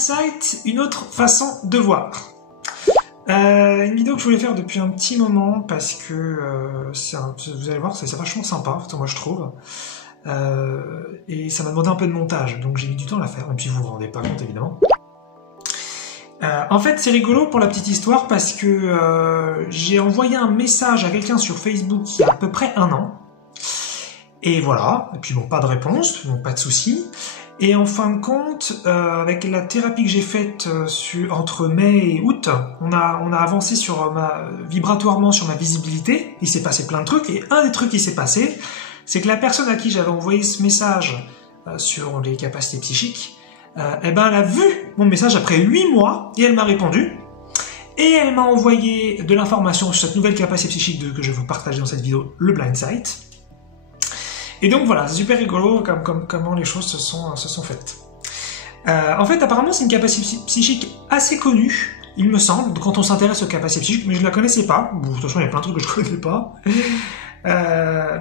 sight, une autre façon de voir. Une vidéo que je voulais faire depuis un petit moment parce que vous allez voir, c'est vachement sympa, moi je trouve. Et ça m'a demandé un peu de montage, donc j'ai mis du temps à la faire, même si vous vous rendez pas compte évidemment. En fait, c'est rigolo pour la petite histoire parce que j'ai envoyé un message à quelqu'un sur Facebook il y a à peu près 1 an. Et voilà, et puis bon, pas de réponse, donc pas de souci. Et en fin de compte, avec la thérapie que j'ai faite entre mai et août, on a avancé vibratoirement sur ma visibilité. Il s'est passé plein de trucs, et un des trucs qui s'est passé, c'est que la personne à qui j'avais envoyé ce message sur les capacités psychiques, elle a vu mon message après 8 mois, et elle m'a répondu. Et elle m'a envoyé de l'information sur cette nouvelle capacité psychique que je vais vous partager dans cette vidéo, le Blind Sight. Et donc voilà, c'est super rigolo comment les choses se sont faites. En fait, apparemment, c'est une capacité psychique assez connue, il me semble, quand on s'intéresse aux capacités psychiques, mais je la connaissais pas. Bon, de toute façon, il y a plein de trucs que je connais pas.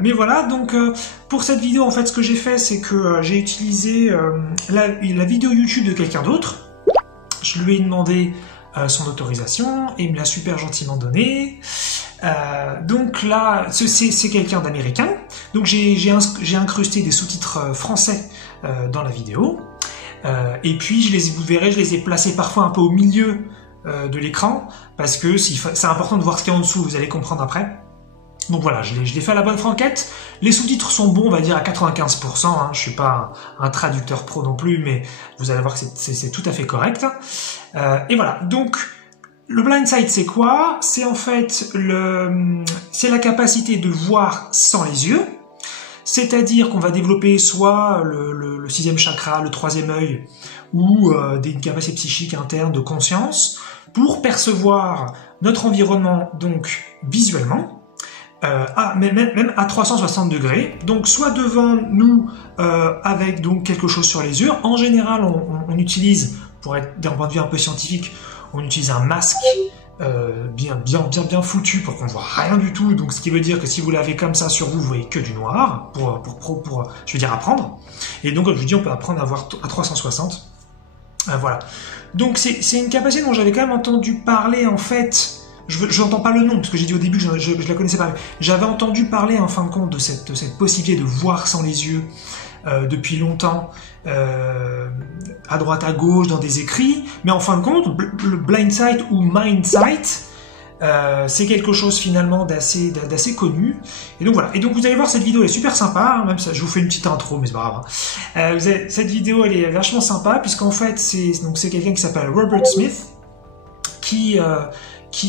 Mais voilà, donc pour cette vidéo, en fait, ce que j'ai fait, c'est que j'ai utilisé la vidéo YouTube de quelqu'un d'autre. Je lui ai demandé son autorisation, et il me l'a super gentiment donné. Donc là, c'est quelqu'un d'américain. Donc j'ai incrusté des sous-titres français dans la vidéo. Et puis vous verrez, je les ai placés parfois un peu au milieu de l'écran parce que c'est important de voir ce qu'il y a en dessous. Vous allez comprendre après. Donc voilà, je l'ai fait à la bonne franquette. Les sous-titres sont bons, on va dire à 95%. Hein. Je suis pas un traducteur pro non plus, mais vous allez voir que c'est tout à fait correct. Et voilà. Donc le Blind Sight, c'est quoi? C'est en fait c'est la capacité de voir sans les yeux, c'est-à-dire qu'on va développer soit le 6e chakra, le 3e œil, ou une capacité psychique interne de conscience pour percevoir notre environnement donc visuellement, même à 360 degrés. Donc soit devant nous avec donc quelque chose sur les yeux. En général, on utilise, pour être d'un point de vue un peu scientifique, on utilise un masque bien foutu pour qu'on voit rien du tout. Donc ce qui veut dire que si vous l'avez comme ça sur vous, vous voyez que du noir pour je veux dire apprendre. Et donc comme je vous dis, on peut apprendre à voir à 360. Voilà. Donc c'est une capacité dont j'avais quand même entendu parler en fait. Je n'entends pas le nom parce que j'ai dit au début que je la connaissais pas. J'avais entendu parler en fin de compte de cette possibilité de voir sans les yeux depuis longtemps, à droite à gauche dans des écrits, mais en fin de compte le Blind Sight ou Mind Sight, c'est quelque chose finalement d'assez connu. Et donc voilà. Et donc vous allez voir, cette vidéo est super sympa, hein, même ça, je vous fais une petite intro, mais c'est pas grave. Cette vidéo elle est vachement sympa puisqu'en fait c'est quelqu'un qui s'appelle Robert Smith qui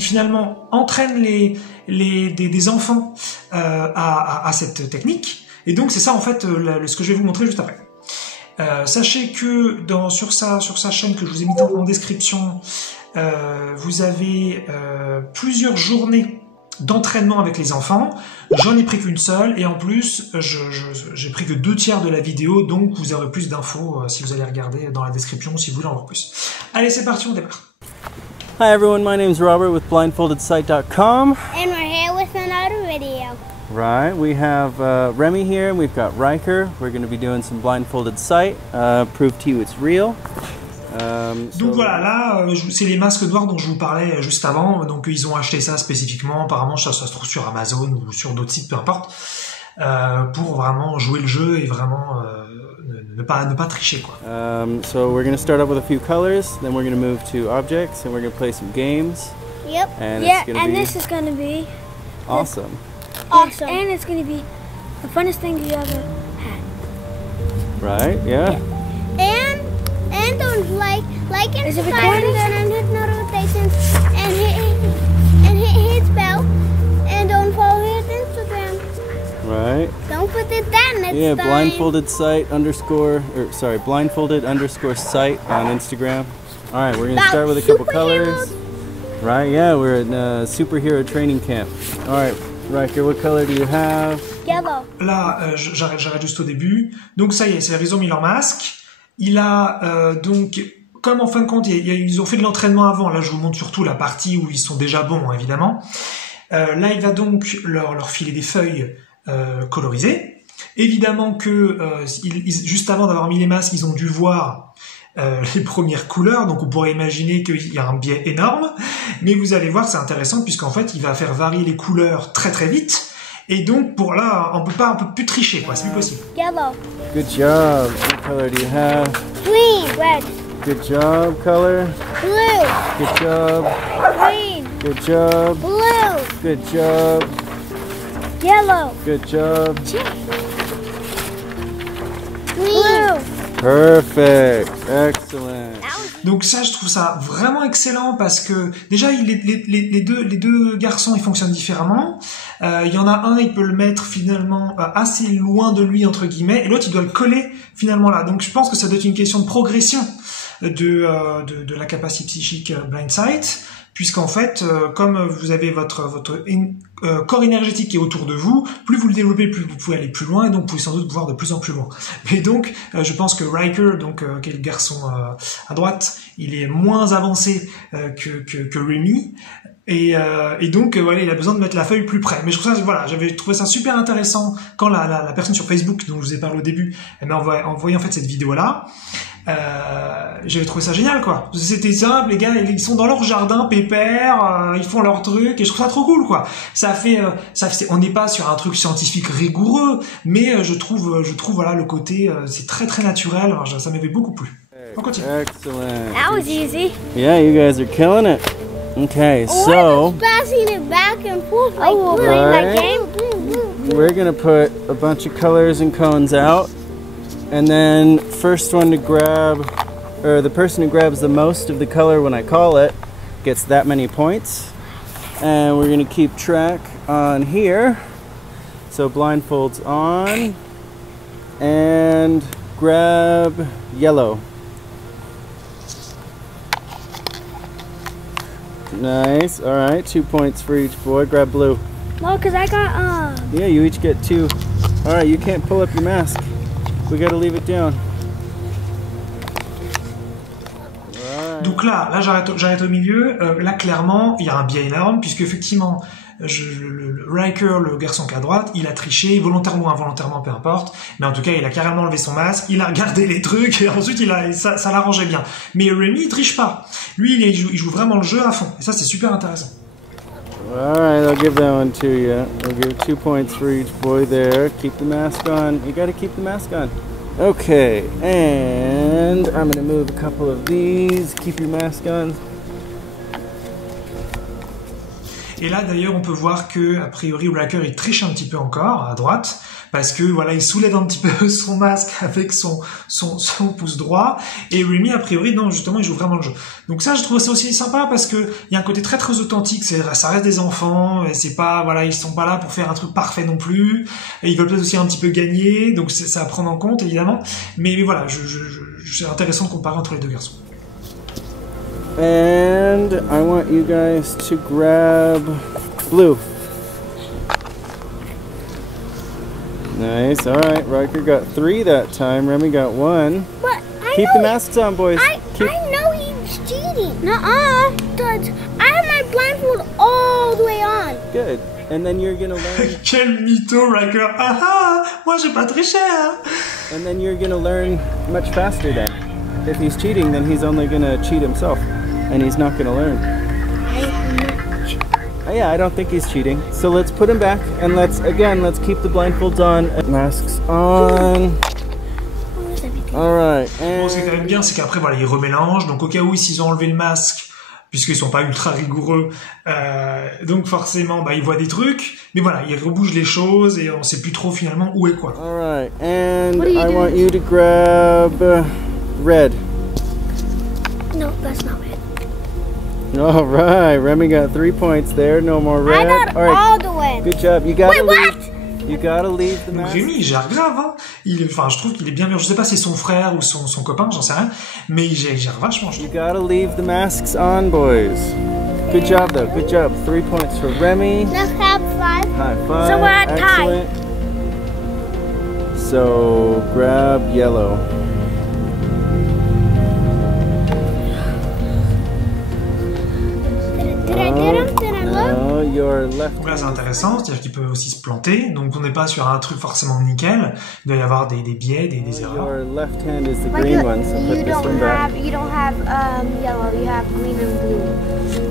finalement entraîne des enfants à cette technique. Et donc c'est ça en fait ce que je vais vous montrer juste après. Sachez que sur sa chaîne que je vous ai mis en description, vous avez plusieurs journées d'entraînement avec les enfants. J'en ai pris qu'une seule et en plus j'ai pris que 2/3 de la vidéo, donc vous aurez plus d'infos si vous allez regarder dans la description si vous voulez en voir plus. Allez, c'est parti, on démarre. Hi everyone, my name's Robert with blindfoldedsite.com. And we're here with another video. Right, we have Remy here, and we've got Riker. We're going to be doing some blindfolded sight, prove to you it's real. Donc voilà, là, c'est les masques noirs dont je vous parlais juste avant. Donc ils ont acheté ça spécifiquement. Apparemment, ça se trouve sur Amazon ou sur d'autres sites, peu importe, pour vraiment jouer le jeu et vraiment ne pas tricher, quoi. So we're going to start off with a few colors, then we're going to move to objects, and we're going to play some games. Yep. And yeah, it's gonna and be this is going to be awesome. awesome. And it's going to be the funnest thing you ever had. Right? Yeah. And don't like and subscribe and hit notifications and hit bell and don't follow his Instagram. Right. Don't forget that next Yeah, time. blindfolded sight underscore, or sorry, blindfolded underscore sight on Instagram. All right, we're gonna start with a couple colors. Right, yeah, we're at superhero training camp. All right, Riker, what color do you have? Yellow. Là, j'arrête juste au début. Donc ça y est, ils ont mis leur masque. Il a donc, comme en fin de compte, ils ont fait de l'entraînement avant. Là, je vous montre surtout la partie où ils sont déjà bons, hein, évidemment. Là, il va donc leur filer des feuilles colorisées. Évidemment que juste avant d'avoir mis les masques, ils ont dû voir les premières couleurs, donc on pourrait imaginer qu'il y a un biais énorme, mais vous allez voir que c'est intéressant puisqu'en fait il va faire varier les couleurs très très vite, et donc pour là on peut plus tricher quoi, c'est plus possible. Yellow. Good job. What color do you have? Green. Red. Good job, color. Blue. Good job. Green. Good job. Blue. Good job. Yellow. Good job. Blue. Perfect. Excellent. Donc ça, je trouve ça vraiment excellent parce que déjà les deux garçons ils fonctionnent différemment. Il y en a un, il peut le mettre finalement assez loin de lui entre guillemets, et l'autre il doit le coller finalement là. Donc je pense que ça doit être une question de progression de la capacité psychique Blind Sight, puisqu'en fait comme vous avez votre corps énergétique qui est autour de vous, plus vous le développez, plus vous pouvez aller plus loin, et donc vous pouvez sans doute voir de plus en plus loin. Mais donc, je pense que Riker, donc qui est le garçon à droite, il est moins avancé que Remy, et donc voilà, il a besoin de mettre la feuille plus près. Mais je trouve ça, voilà, j'avais trouvé ça super intéressant quand la personne sur Facebook dont je vous ai parlé au début, elle m'a envoyé en fait cette vidéo-là. J'avais trouvé ça génial quoi. C'était simple, les gars ils sont dans leur jardin pépère, ils font leur truc, et je trouve ça trop cool quoi. On n'est pas sur un truc scientifique rigoureux, mais je trouve voilà le côté c'est très très naturel. Alors, ça m'avait beaucoup plu. On continue. Excellent. That was easy. Yeah, you guys are killing it. Okay, so Passing it back and forth like playing that game. we're gonna put a bunch of colors and cones out. And then first one to grab, or the person who grabs the most of the color when I call it, gets that many points. And we're gonna keep track on here. So blindfolds on, and grab yellow. Nice, all right, 2 points for each boy. Grab blue. No, because I got, Yeah, you each get 2. All right, you can't pull up your mask. We gotta leave it down. Donc là j'arrête au milieu. Là clairement il y a un biais énorme, puisque effectivement le Riker, le garçon qui est à droite, il a triché volontairement ou involontairement, peu importe, mais en tout cas il a carrément enlevé son masque, il a regardé les trucs, et ensuite ça l'arrangeait bien. Mais Remy il triche pas, lui il joue vraiment le jeu à fond, et ça c'est super intéressant. Alright, I'll give that one to you. I'll give 2 points for each boy there. Keep the mask on. You gotta keep the mask on. Okay, and I'm gonna move a couple of these. Keep your mask on. Et là d'ailleurs on peut voir que a priori Riker il triche un petit peu encore à droite, parce que voilà il soulève un petit peu son masque avec son pouce droit, et Remy a priori non, justement il joue vraiment le jeu. Donc ça je trouve ça aussi sympa, parce que il y a un côté très très authentique, ça reste des enfants, et c'est pas, voilà, ils sont pas là pour faire un truc parfait non plus, et ils veulent peut-être aussi un petit peu gagner, donc c'est ça à prendre en compte évidemment, mais voilà, c'est intéressant de comparer entre les deux garçons. And I want you guys to grab blue. Nice, alright, Riker got 3 that time, Remy got 1. But Keep the masks on, boys. I know he's cheating. Nuh-uh. I have my blindfold all the way on. Good. And then you're gonna learn. Quel mytho, Riker. Ah ah, moi j'ai pas triché, hein. And then you're gonna learn much faster then. If he's cheating, then he's only gonna cheat himself. And he's not gonna learn. Yeah, I don't think he's cheating. So let's put him back, and let's keep the blindfolds on, masks on. Alright. Bon, ce qui est quand même bien, c'est qu'après, voilà, ils remélangent. Donc, au cas où, s'ils ont enlevé le masque, puisqu'ils sont pas ultra rigoureux, donc forcément, bah, ils voient des trucs. Mais voilà, ils rebougent les choses, et on sait plus trop finalement où est quoi. Alright, and I want you to grab red. No, that's not red. All right, Remy got 3 points there. No more red. I got all the way. Good job. You gotta Wait, leave. what? You gotta leave the Donc mask. Rémi, il gère grave, hein. Enfin, je trouve qu'il est bien meilleur. Je sais pas si c'est son frère ou son copain, j'en sais rien. Mais il gère vachement, je You trouve. gotta leave the masks on, boys. Good job, though. Good job. 3 points for Remy. Let's have 5. High five. So we're at tie. Excellent. So grab yellow. Did I get him? Did I look? No, your left Donc là, c'est hand intéressant, c'est-à-dire qu'il peut aussi se planter. Donc on n'est pas sur un truc forcément nickel. Il doit y avoir des biais, des erreurs. Your left hand is the green one, so put this one back. You don't have yellow, you have green and blue.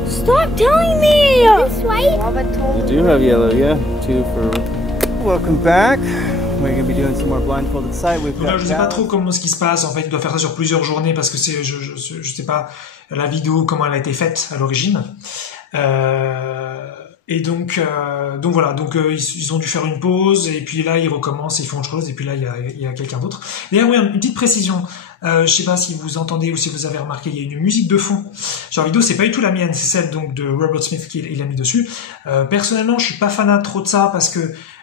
Stop telling me! This white? You do have yellow, yeah. 2 for... Welcome back. We're going to be doing some more blindfolded sight. We've Donc là, got je sais pas Dallas. trop comment ce qui se passe. En fait, il doit faire ça sur plusieurs journées parce que c'est, je sais pas la vidéo comment elle a été faite à l'origine. Et donc voilà. Donc ils ont dû faire une pause et puis là ils recommencent, ils font autre chose et puis là il y a quelqu'un d'autre. D'ailleurs, oui, une petite précision. Je sais pas si vous entendez ou si vous avez remarqué, il y a une musique de fond sur la vidéo. C'est pas du tout la mienne, c'est celle donc de Robert Smith qu'il a mis dessus. Personnellement, je suis pas fanat trop de ça parce que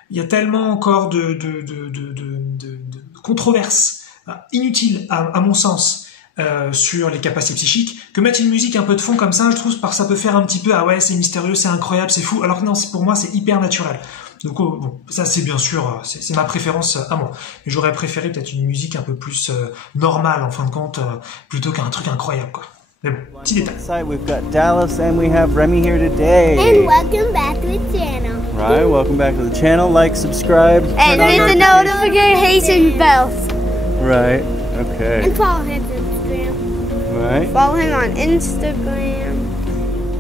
il y a tellement encore de controverses inutiles à mon sens sur les capacités psychiques que mettre une musique un peu de fond comme ça, je trouve que ça peut faire un petit peu ah ouais c'est mystérieux, c'est incroyable, c'est fou. Alors que non, pour moi c'est hyper naturel. Donc bon, ça c'est bien sûr c'est ma préférence à moi. Et j'aurais préféré peut-être une musique un peu plus normale en fin de compte plutôt qu'un truc incroyable quoi. Mais bon, petit détail. Side, we've got Dallas and we have Remy here today. And welcome back to the channel. Right, welcome back to the channel. Like, subscribe. And hit the notification bell. Right, okay. And follow him on Instagram. Right. Follow him on Instagram.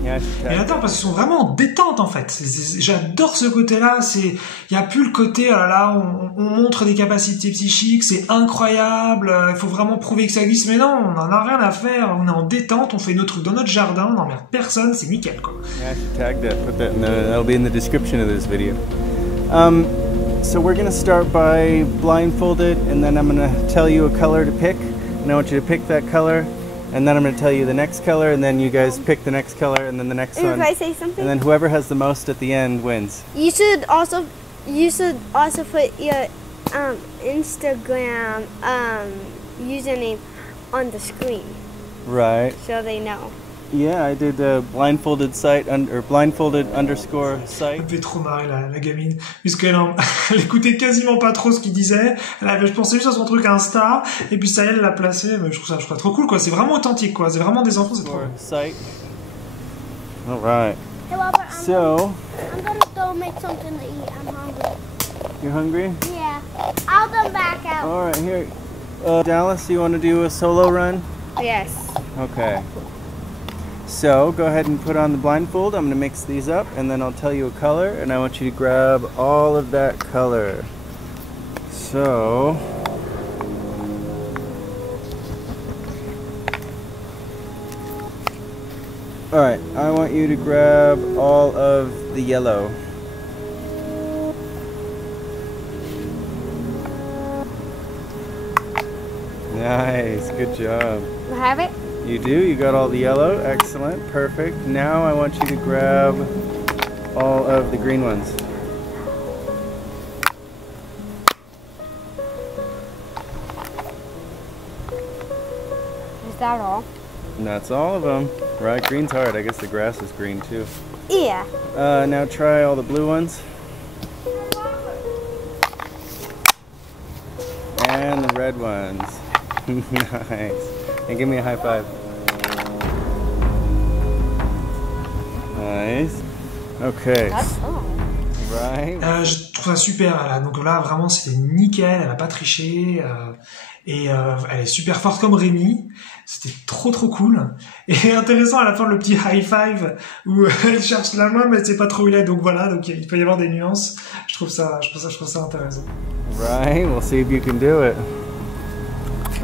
Yeah, Et attends, parce qu'ils sont vraiment en détente en fait. J'adore ce côté-là. Il y a plus le côté là, on montre des capacités psychiques, c'est incroyable. Il faut vraiment prouver que ça existe. Mais non, on en a rien à faire. On est en détente, on fait nos trucs dans notre jardin, on n'emmerde personne, c'est nickel quoi. Yeah, I should tag that. Put that in that'll be in the description of this video. So we're gonna start by blindfolded, and then I'm gonna tell you a color to pick, and I want you to pick that color. And then I'm going to tell you the next color, and then you guys pick the next color, and then the next one. Can I say something? And then whoever has the most at the end wins. You should also put your Instagram username on the screen Right. so they know. Yeah, I did blindfolded sight or blindfolded underscore Ça sight. me fait trop marrer la gamine, puisqu'elle elle écoutait quasiment pas trop ce qu'il disait. Je pensais juste à son truc Insta, et puis ça elle l'a placé. Mais je trouve ça trop cool quoi. C'est vraiment authentique quoi. C'est vraiment des enfants, c'est trop. Sight. All right. Hey, Robert, So, I'm gonna go make something to eat. I'm hungry. you're hungry? Yeah. I'll come back out. All right, here. Dallas, you want to do a solo run? Yes. Okay. So go ahead and put on the blindfold. I'm going to mix these up and then I'll tell you a color and I want you to grab all of that color. So alright, I want you to grab all of the yellow. Nice, good job. You have it? You do, you got all the yellow, excellent, perfect. Now I want you to grab all of the green ones. Is that all? And that's all of them. Right, green's hard, I guess the grass is green too. Yeah. Now try all the blue ones. And the red ones. Nice. And give me a high five. Nice. Okay. That's all. Right. Je trouve ça super là. Donc là vraiment c'était nickel, elle a pas triché et elle est super forte comme Rémi. C'était trop cool et intéressant à la fin le petit high five où elle cherche la main mais elle sait pas trop où il est. Donc voilà, donc il peut y avoir des nuances. Je trouve ça intéressant. Right. We'll see if you can do it.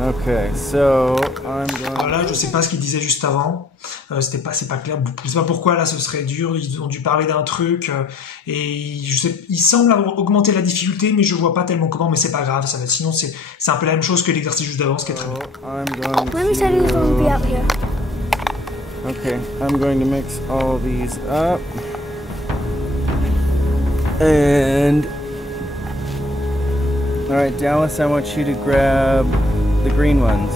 Okay, so I'm going. Voilà, je sais pas ce qu'il disait juste avant. C'est pas clair. Je sais pas pourquoi là ce serait dur. Ils ont dû parler d'un truc et il semble avoir augmenté la difficulté, mais je vois pas tellement comment. Mais c'est pas grave, ça va. Sinon c'est un peu la même chose que l'exercice juste d'avant, ce qui est très bien. Let me tell you who's going to be out here. Okay, I'm going to mix all these up. And all right, Dallas, I want you to grab the green ones.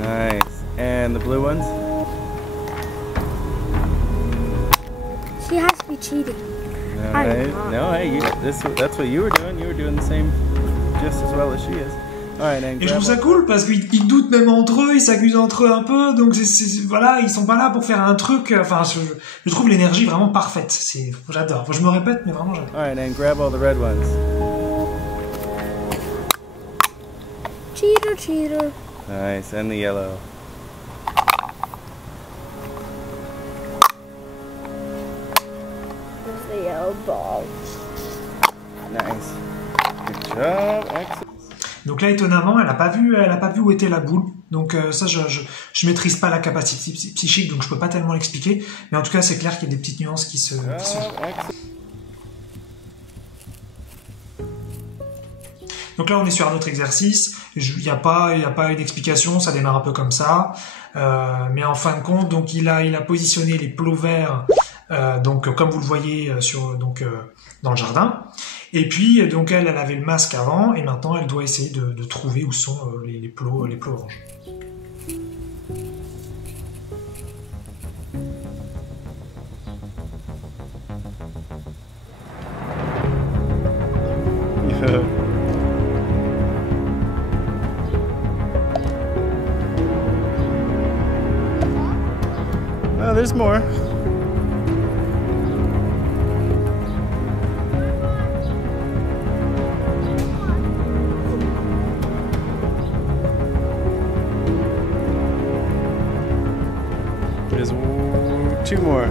Nice. And the blue ones? She has to be cheating. Alright. No, hey, that's what you were doing. You were doing the same just as well as she is. Et je trouve ça cool parce qu'ils doutent même entre eux, ils s'accusent entre eux un peu, donc voilà, ils sont pas là pour faire un truc. Enfin, je trouve l'énergie vraiment parfaite. J'adore. Je me répète, mais vraiment j'adore. Alright, and grab all the red ones. Cheater, cheater. Nice, and the yellow. There's the yellow ball. Nice. Good job. Excellent. Donc là, étonnamment, elle a pas vu où était la boule. Donc ça, je maîtrise pas la capacité psychique, donc je peux pas tellement l'expliquer. Mais en tout cas, c'est clair qu'il y a des petites nuances qui se jouent. Donc là, on est sur un autre exercice. Il n'y a pas une explication, ça démarre un peu comme ça. Mais en fin de compte, donc il a positionné les plots verts, donc comme vous le voyez dans le jardin. Et puis donc elle avait le masque avant, et maintenant elle doit essayer de trouver où sont les plots oranges. Oh, there's more. There's 2 more.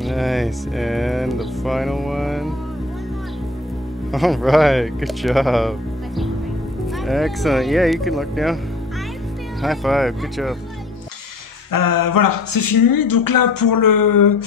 Nice, and the final one. All right, good job. Excellent. Yeah, you can look now. High five, good job. Voilà, c'est fini. Donc là, pour le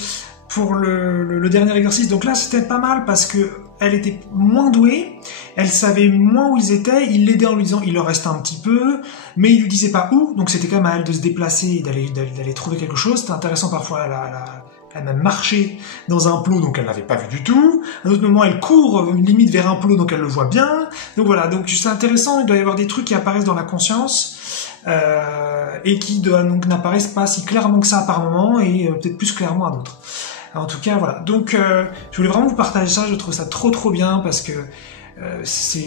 dernier exercice, donc là c'était pas mal parce que elle était moins douée, elle savait moins où ils étaient, il l'aidait en lui disant il leur reste un petit peu, mais il lui disait pas où, donc c'était quand même à elle de se déplacer et d'aller trouver quelque chose. C'était intéressant, parfois elle a même marché dans un plot, donc elle l'avait pas vu du tout. À un autre moment, elle court limite vers un plot, donc elle le voit bien. Donc voilà, donc c'est intéressant, il doit y avoir des trucs qui apparaissent dans la conscience, et qui donc n'apparaissent pas si clairement que ça par moment, et peut-être plus clairement à d'autres. En tout cas, voilà. Donc, je voulais vraiment vous partager ça. Je trouve ça trop bien parce que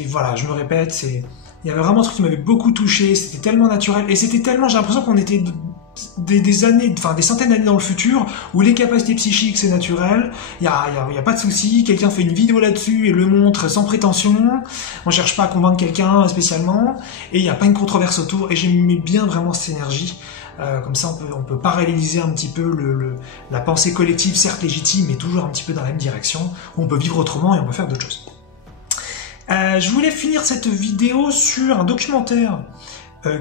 voilà, je me répète, il y avait vraiment un truc qui m'avait beaucoup touché. C'était tellement naturel et c'était tellement, j'ai l'impression qu'on était des années, enfin des centaines d'années dans le futur où les capacités psychiques c'est naturel. Il y a pas de souci. Quelqu'un fait une vidéo là-dessus et le montre sans prétention. On cherche pas à convaincre quelqu'un spécialement et il n'y a pas une controverse autour. Et j'aimais bien vraiment cette énergie. Comme ça, on peut paralléliser un petit peu la pensée collective, certes légitime, mais toujours un petit peu dans la même direction. On peut vivre autrement et on peut faire d'autres choses. Je voulais finir cette vidéo sur un documentaire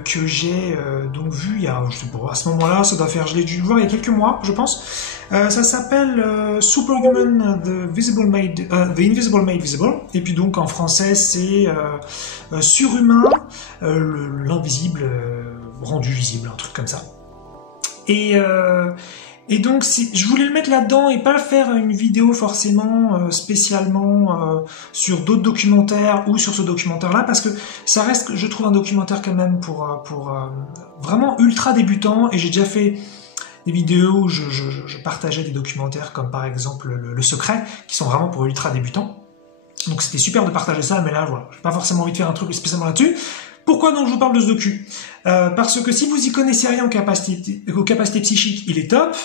que j'ai donc vu il y a, je sais pas, à ce moment-là, ça doit faire, je l'ai dû voir il y a quelques mois, je pense. Ça s'appelle Superhuman, The Invisible Made Visible. Et puis donc en français, c'est Surhumain, l'invisible rendu visible, un truc comme ça. Et donc je voulais le mettre là-dedans et pas faire une vidéo forcément spécialement sur d'autres documentaires ou sur ce documentaire-là, parce que ça reste, je trouve, un documentaire quand même pour vraiment ultra débutant. Et j'ai déjà fait des vidéos où je partageais des documentaires comme par exemple Le Secret, qui sont vraiment pour ultra débutants. Donc c'était super de partager ça, mais là voilà, j'ai pas forcément envie de faire un truc spécialement là-dessus. Pourquoi donc je vous parle de ce docu? Parce que si vous y connaissez rien aux capacités psychiques, il est top,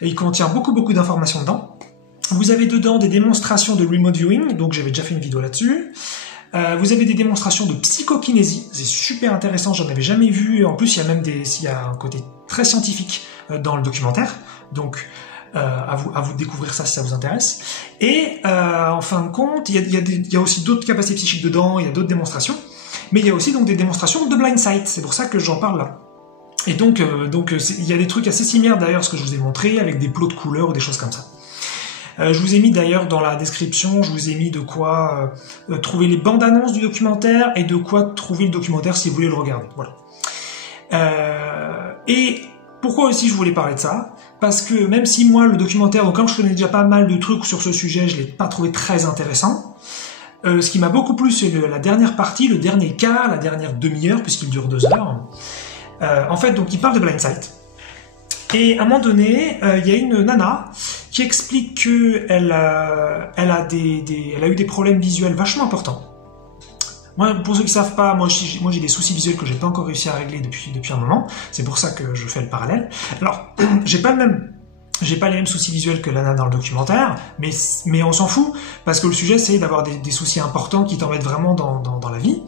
et il contient beaucoup d'informations dedans. Vous avez dedans des démonstrations de remote viewing, donc j'avais déjà fait une vidéo là-dessus. Vous avez des démonstrations de psychokinésie, c'est super intéressant, j'en avais jamais vu. En plus, il y a un côté très scientifique dans le documentaire, donc à vous de découvrir ça si ça vous intéresse. Et en fin de compte, il y a aussi d'autres capacités psychiques dedans, il y a d'autres démonstrations. Mais il y a aussi donc des démonstrations de blind sight, c'est pour ça que j'en parle là. Et donc il y a des trucs assez similaires d'ailleurs, ce que je vous ai montré, avec des plots de couleurs ou des choses comme ça. Je vous ai mis d'ailleurs dans la description, je vous ai mis de quoi trouver les bandes annonces du documentaire et de quoi trouver le documentaire si vous voulez le regarder. Voilà. Et pourquoi aussi je voulais parler de ça? Parce que même si moi le documentaire, donc comme je connais déjà pas mal de trucs sur ce sujet, je l'ai pas trouvé très intéressant. Ce qui m'a beaucoup plu, c'est la dernière partie, le dernier cas, la dernière demi-heure, puisqu'il dure 2 heures. En fait, donc, il parle de Blind Sight. Et à un moment donné, il y a une nana qui explique qu'elle elle a eu des problèmes visuels vachement importants. Moi, pour ceux qui savent pas, moi j'ai des soucis visuels que j'ai pas encore réussi à régler depuis un moment. C'est pour ça que je fais le parallèle. Alors, j'ai pas les mêmes soucis visuels que Lana dans le documentaire, mais on s'en fout, parce que le sujet c'est d'avoir des soucis importants qui t'embêtent vraiment dans la vie.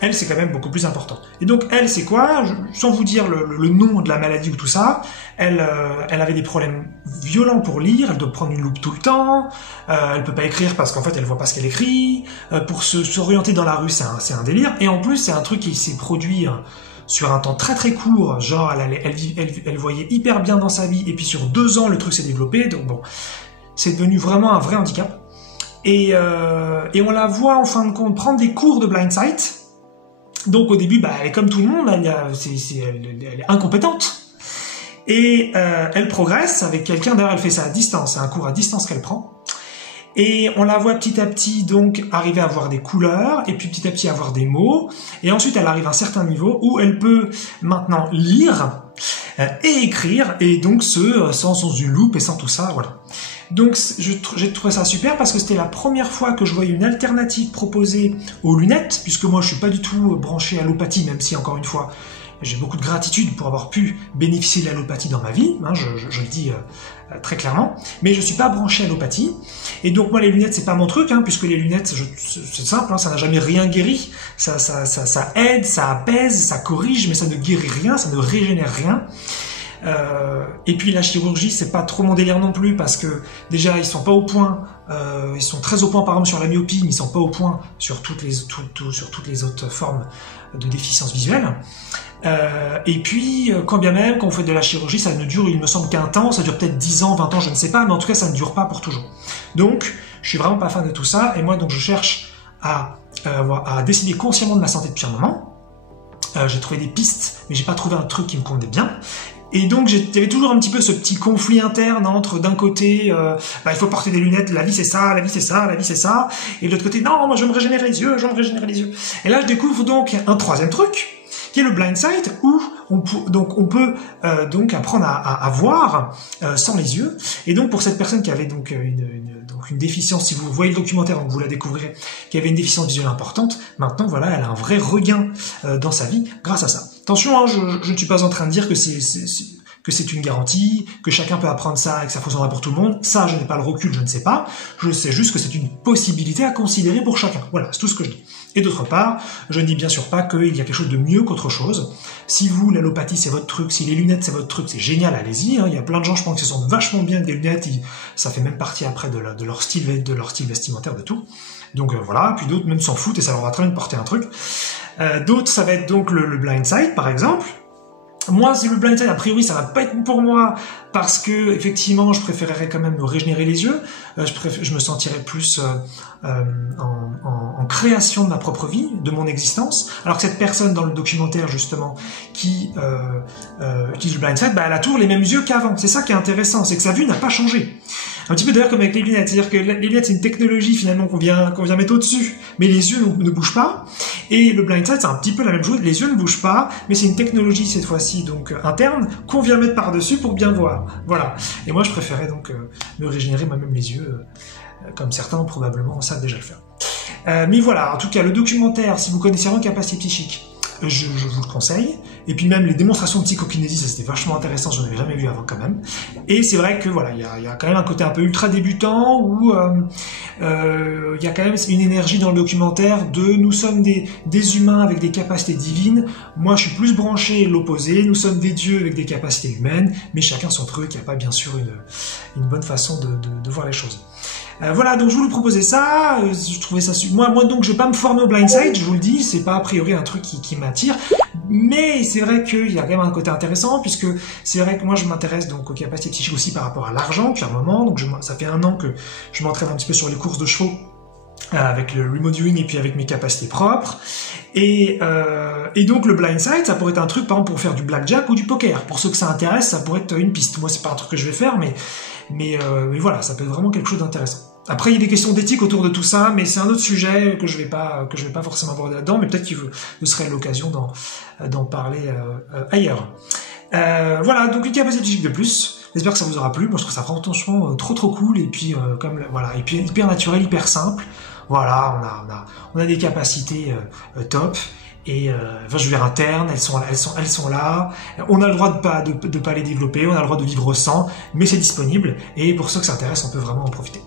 Elle, c'est quand même beaucoup plus important. Et donc, elle, c'est quoi? Sans vous dire le nom de la maladie ou tout ça, elle avait des problèmes violents pour lire, elle doit prendre une loupe tout le temps, elle peut pas écrire parce qu'en fait, elle voit pas ce qu'elle écrit, pour s'orienter dans la rue, c'est un délire, et en plus, c'est un truc qui s'est produit sur un temps très très court, genre elle voyait hyper bien dans sa vie, et puis sur 2 ans, le truc s'est développé, donc bon, c'est devenu vraiment un vrai handicap. Et on la voit en fin de compte prendre des cours de Blind Sight. Donc au début, elle est comme tout le monde, elle est incompétente. Et elle progresse avec quelqu'un, d'ailleurs elle fait ça à distance, c'est un cours à distance qu'elle prend. Et on la voit petit à petit donc arriver à voir des couleurs, et puis petit à petit avoir des mots, et ensuite elle arrive à un certain niveau où elle peut maintenant lire et écrire, et donc sans une loupe et sans tout ça, voilà. Donc j'ai trouvé ça super parce que c'était la première fois que je voyais une alternative proposée aux lunettes, puisque moi je suis pas du tout branché à l'allopathie, même si encore une fois j'ai beaucoup de gratitude pour avoir pu bénéficier de l'allopathie dans ma vie, hein, je le dis très clairement, mais je suis pas branché à l'allopathie, et donc moi les lunettes c'est pas mon truc, hein, puisque les lunettes c'est simple, hein, ça n'a jamais rien guéri, ça aide, ça apaise, ça corrige, mais ça ne guérit rien, ça ne régénère rien. Et puis la chirurgie c'est pas trop mon délire non plus, parce que déjà ils sont pas au point, ils sont très au point par exemple sur la myopie, mais ils sont pas au point sur toutes les autres formes de déficience visuelle. Et puis quand bien même quand on fait de la chirurgie, ça ne dure, il me semble, qu'un temps, ça dure peut-être 10 ans, 20 ans, je ne sais pas, mais en tout cas ça ne dure pas pour toujours. Donc je suis vraiment pas fan de tout ça, et moi donc je cherche à décider consciemment de ma santé depuis un moment. J'ai trouvé des pistes, mais j'ai pas trouvé un truc qui me convenait bien. Et donc il y avait toujours un petit peu ce petit conflit interne entre, d'un côté, il faut porter des lunettes, la vie c'est ça, la vie c'est ça, la vie c'est ça, et de l'autre côté, non, moi je veux me régénérer les yeux, je veux me régénérer les yeux. Et là je découvre donc un troisième truc, qui est le Blind Sight, où on peut apprendre à voir sans les yeux. Et donc pour cette personne qui avait donc une déficience, si vous voyez le documentaire, donc vous la découvrirez, qui avait une déficience visuelle importante, maintenant voilà, elle a un vrai regain dans sa vie grâce à ça. Attention, hein, je ne suis pas en train de dire que c'est une garantie, que chacun peut apprendre ça et que ça fonctionnera pour tout le monde. Ça, je n'ai pas le recul, je ne sais pas. Je sais juste que c'est une possibilité à considérer pour chacun. Voilà, c'est tout ce que je dis. Et d'autre part, je ne dis bien sûr pas qu'il y a quelque chose de mieux qu'autre chose. Si vous, l'allopathie, c'est votre truc, si les lunettes, c'est votre truc, c'est génial, allez-y. Hein. Il y a plein de gens, je pense, qui se sentent vachement bien avec des lunettes. Ça fait même partie après de leur style vestimentaire, de tout. Donc voilà, puis d'autres même s'en foutent et ça leur va très bien de porter un truc. D'autres, ça va être donc le Blind Sight, par exemple. Moi, c'est le Blind Sight, a priori, ça va pas être pour moi, parce que, effectivement, je préférerais quand même me régénérer les yeux. Je me sentirais plus en création de ma propre vie, de mon existence. Alors que cette personne dans le documentaire, justement, qui le Blind Sight, elle a toujours les mêmes yeux qu'avant. C'est ça qui est intéressant, c'est que sa vue n'a pas changé. Un petit peu d'ailleurs comme avec les lunettes, c'est-à-dire que les lunettes c'est une technologie finalement qu'on vient mettre au-dessus, mais les yeux ne bougent pas. Et le Blind Sight c'est un petit peu la même chose, les yeux ne bougent pas, mais c'est une technologie cette fois-ci donc interne qu'on vient mettre par-dessus pour bien voir. Voilà. Et moi je préférais donc me régénérer moi-même les yeux, comme certains probablement savent déjà le faire. Mais voilà, en tout cas le documentaire, si vous connaissez vraiment Capacité Psychique, je vous le conseille. Et puis même les démonstrations de psychokinésie, ça c'était vachement intéressant, je n'en avais jamais vu avant quand même. Et c'est vrai que voilà, il y a quand même un côté un peu ultra débutant où il y a quand même une énergie dans le documentaire de nous sommes des humains avec des capacités divines. Moi je suis plus branché l'opposé, nous sommes des dieux avec des capacités humaines, mais chacun son truc, il n'y a pas bien sûr une bonne façon de voir les choses. Voilà, donc je vous proposais ça, je trouvais ça moi donc je vais pas me former au Blind Sight, je vous le dis, c'est pas a priori un truc qui m'attire, mais c'est vrai qu'il y a quand même un côté intéressant, puisque c'est vrai que moi je m'intéresse donc aux capacités psychiques aussi par rapport à l'argent depuis un moment, donc ça fait 1 an que je m'entraîne un petit peu sur les courses de chevaux, avec le remodeling et puis avec mes capacités propres, et donc le Blind Sight ça pourrait être un truc par exemple pour faire du blackjack ou du poker, pour ceux que ça intéresse ça pourrait être une piste. Moi c'est pas un truc que je vais faire, mais voilà, ça peut être vraiment quelque chose d'intéressant. Après, il y a des questions d'éthique autour de tout ça, mais c'est un autre sujet que je vais pas forcément aborder là-dedans, mais peut-être qu'il vous serait l'occasion d'en parler ailleurs. Voilà, donc une capacité psychique de plus. J'espère que ça vous aura plu. Moi, je trouve ça franchement trop cool. Et puis, voilà, et puis hyper naturel, hyper simple. Voilà, on a des capacités top. Et enfin, je veux dire internes, elles sont là. On a le droit de pas les développer. On a le droit de vivre sans, mais c'est disponible. Et pour ceux que ça intéresse, on peut vraiment en profiter.